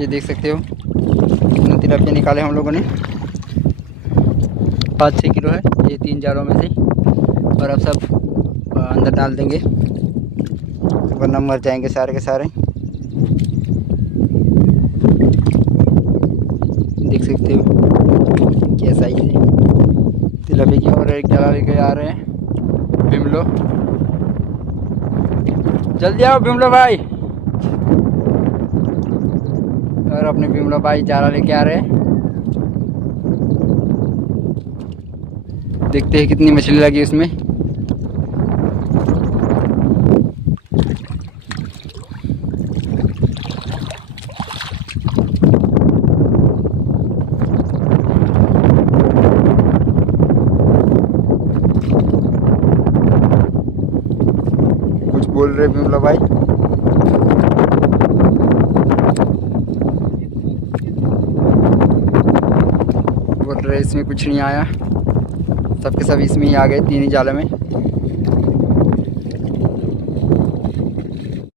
ये देख सकते हो कितने तिलापिया निकाले हम लोगों ने। 5-6 किलो है ये 3 जालों में से। और अब सब अंदर डाल देंगे वरना मर जाएंगे सारे के सारे। देख सकते हो क्या साइज है तिलापिया की। और एक डाला लेके आ रहे हैं बिमलो। जल्दी आओ बिमलो भाई। और अपने बिमलो भाई जाला लेके आ रहे हैं। देखते हैं कितनी मछली लगी उसमें। कुछ बोल रहे बिमला भाई। बोल रहे इसमें कुछ नहीं आया, सबके सब इसमें ही आ गए 3 ही जाले में।